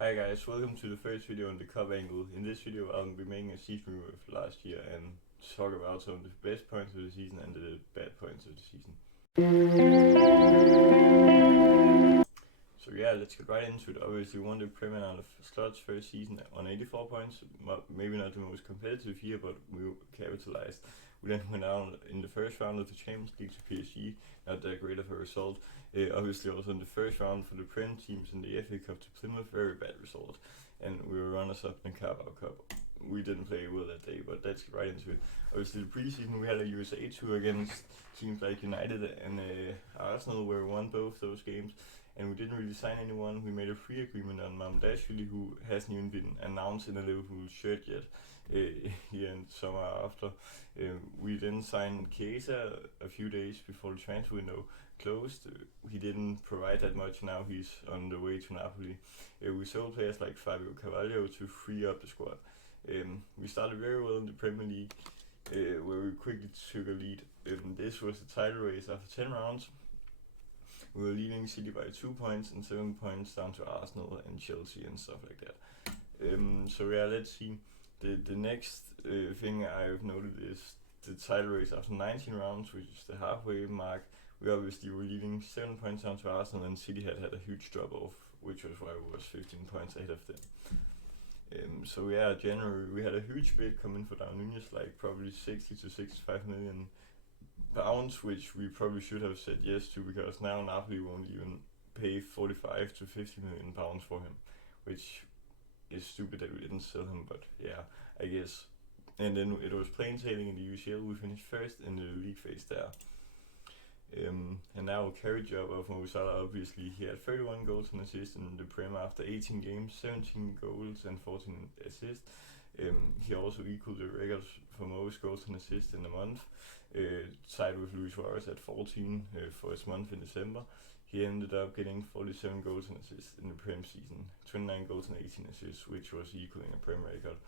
Hi guys, welcome to the first video on the Cup angle. In this video I'll be making a season review of last year and talk about some of the best points of the season and the bad points of the season. So yeah, let's get right into it. Obviously we won the Premier out of Slot's first season on 84 points. Maybe not the most competitive year, but we capitalized. We then went out in the first round of the Champions League to PSG, not that great of a result. Obviously also in the first round for the Prem teams in the FA Cup to Plymouth, very bad result. And we were runners-up in the Carabao Cup. We didn't play well that day, but let's get right into it. Obviously the preseason we had a USA tour against teams like United and Arsenal, where we won both those games. And we didn't really sign anyone. We made a free agreement on Mamdashvili, who hasn't even been announced in a Liverpool shirt yet. Here in the summer after. We then signed Chiesa a few days before the transfer window closed. He didn't provide that much. Now he's on the way to Napoli. We sold players like Fabio Carvalho to free up the squad. We started very well in the Premier League, where we quickly took a lead. This was the title race after 10 rounds. We were leading City by 2 points and 7 points down to Arsenal and Chelsea and stuff like that. So yeah, let's see. The next thing I've noted is the title race after 19 rounds, which is the halfway mark. We obviously were leading 7 points down to Arsenal, and City had a huge drop off, which was why we was 15 points ahead of them. So yeah, January we had a huge bid coming for Darwin Núñez, like probably 60 to 65 million pounds, which we probably should have said yes to, because now Napoli won't even pay 45 to 50 million pounds for him, which is stupid that we didn't sell him, but yeah, I guess. And then it was plain sailing in the UCL. We finished first in the league phase there. And now carry job of Mo Salah. Obviously he had 31 goals and assists in the Premier after 18 games, 17 goals and 14 assists. He also equaled the records for most goals and assists in a month, tied with Luis Suarez at 14 for his month in December. He ended up getting 47 goals and assists in the Prem season, 29 goals and 18 assists, which was equaling a Prem record.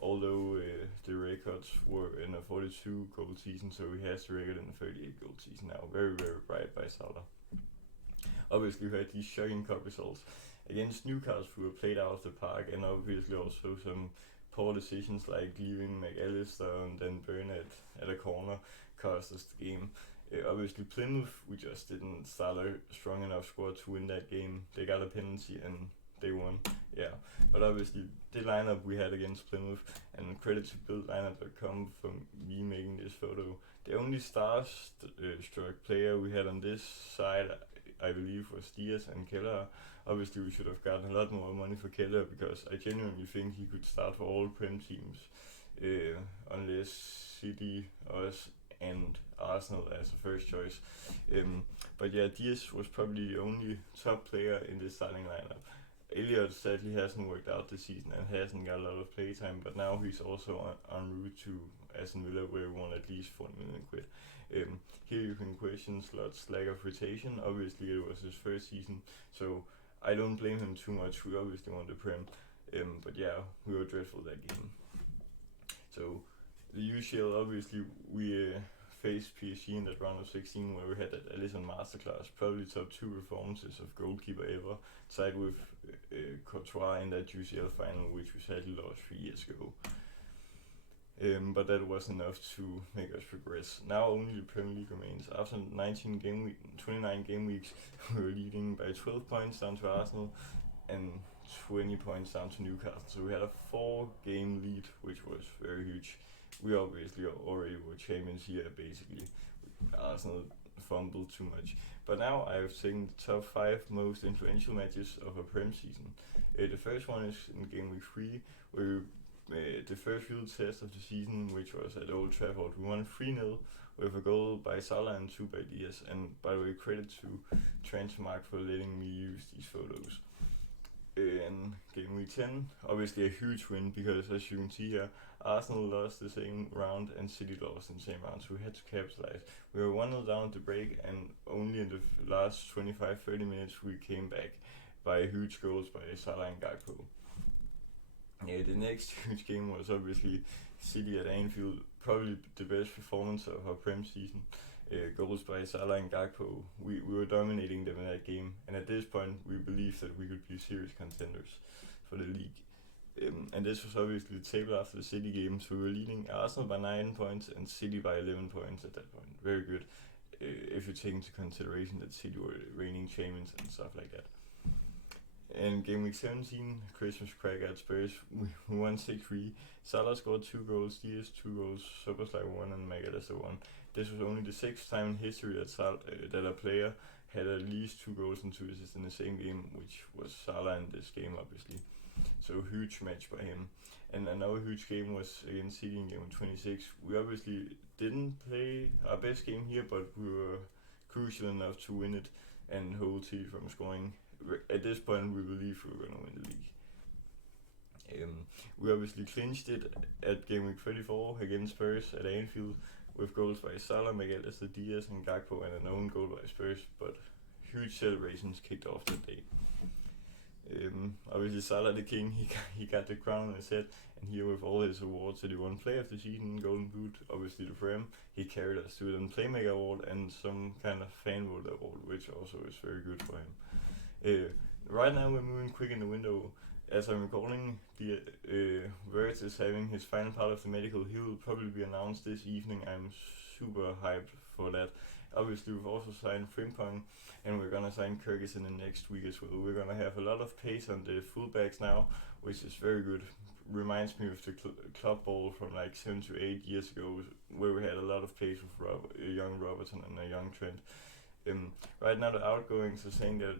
Although the records were in a 42 goal season, so he has the record in a 38 goal season now. Very, very bright by Salah. Obviously we had these shocking cup results against Newcastle, who were played out of the park, and obviously also some poor decisions like leaving McAllister and then Burnett at a corner cost us the game. Obviously Plymouth, we just didn't start a strong enough squad to win that game. They got a penalty and they won, yeah. But obviously the lineup we had against Plymouth, and credit to buildlineup.com for me making this photo. The only struck player we had on this side, I believe, was Diaz and Keller. Obviously we should have gotten a lot more money for Keller, because I genuinely think he could start for all Prem teams, unless City, us and Arsenal as a first choice. But yeah, Diaz was probably the only top player in this starting lineup. Elliott sadly hasn't worked out this season and hasn't got a lot of playtime, but now he's also en route to Aston Villa, where he won at least 40 million quid. Here you can question Slot's lack of rotation. Obviously it was his first season, so I don't blame him too much. We obviously won the Prem, but yeah, we were dreadful that game. So the UCL, obviously we faced PSG in that round of 16, where we had that Alisson masterclass, probably top 2 performances of goalkeeper ever, tied with Courtois in that UCL final, which we sadly lost 3 years ago. But that wasn't enough to make us progress. Now only the Premier League remains. After 29 game weeks, we were leading by 12 points down to Arsenal and 20 points down to Newcastle. So we had a 4-game lead, which was very huge. We obviously already were champions here, basically. Arsenal fumbled too much. But now I've taken the top 5 most influential matches of a Prem season. The first one is in game week 3, where the first real test of the season, which was at Old Trafford. We won 3-0 with a goal by Salah and 2 by Diaz. And by the way, credit to Transfermarkt for letting me use these photos. In game week 10, obviously a huge win, because as you can see here, Arsenal lost the same round and City lost in the same round, so we had to capitalize. We were 1-0 down at the break, and only in the last 25-30 minutes we came back by huge goals by Salah and Gakpo. Yeah, the next huge game was obviously City at Anfield, probably the best performance of our Prem season. goals by Salah and Gakpo. We were dominating them in that game, and at this point we believed that we could be serious contenders for the league. And this was obviously the table after the City game, so we were leading Arsenal by 9 points and City by 11 points at that point. Very good, if you take into consideration that City were reigning champions and stuff like that. And game week 17, Christmas cracker at Spurs, we won 6-3. Salah scored 2 goals, Diaz 2 goals, Szoboszlai 1 and McAllister 1. This was only the 6th time in history that a player had at least 2 goals and 2 assists in the same game, which was Salah in this game obviously. So huge match by him. And another huge game was against City in game 26. We obviously didn't play our best game here, but we were crucial enough to win it and hold City from scoring. At this point we believe we were going to win the league. We obviously clinched it at game week 34 against Spurs at Anfield with goals by Salah, McAllister, Diaz and Gakpo and an own goal by Spurs, but huge celebrations kicked off that day. Obviously Salah the king, he got the crown on his head, and here with all his awards that he won Player of the Season, Golden Boot, obviously the frame, he carried us to the Playmaker Award and some kind of fan vote award, which also is very good for him. Right now we're moving quick in the window. As I'm recording, the Wirtz is having his final part of the medical. He will probably be announced this evening. I'm super hyped for that. Obviously we've also signed Frimpong, and we're gonna sign Kyrgyz in the next week as well. We're gonna have a lot of pace on the fullbacks now, which is very good. Reminds me of the club ball from like 7 to 8 years ago, where we had a lot of pace with a young Robertson and a young Trent. Right now the outgoings are saying that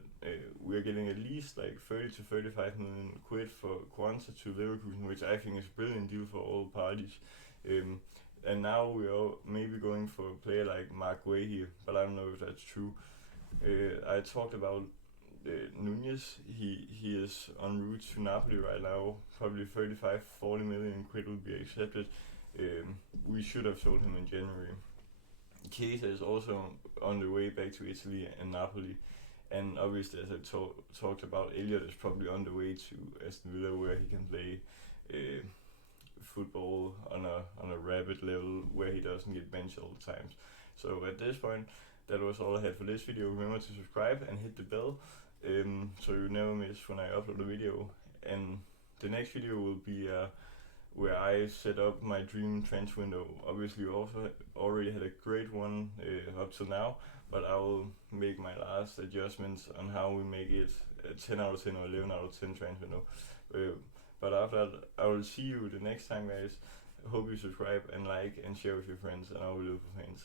we're getting at least like 30 to 35 million quid for Kwanzaa to Liverpool, which I think is a brilliant deal for all parties. And now we are maybe going for a player like Mark Way here, but I don't know if that's true. I talked about Nunez. He is en route to Napoli right now. Probably 35-40 million quid would be accepted. We should have sold him in January. Chiesa is also on the way back to Italy and Napoli, and obviously as I talked about, Elliot is probably on the way to Aston Villa, where he can play football on a rapid level where he doesn't get benched all the time. So at this point, that was all I had for this video. Remember to subscribe and hit the bell so you never miss when I upload a video. And the next video will be where I set up my dream transfer window. Obviously we also already had a great one up till now, but I will make my last adjustments on how we make it a 10 out of 10 or 11 out of 10 transfer window. But after that, I will see you the next time, guys. Hope you subscribe and like and share with your friends and our Liverpool fans.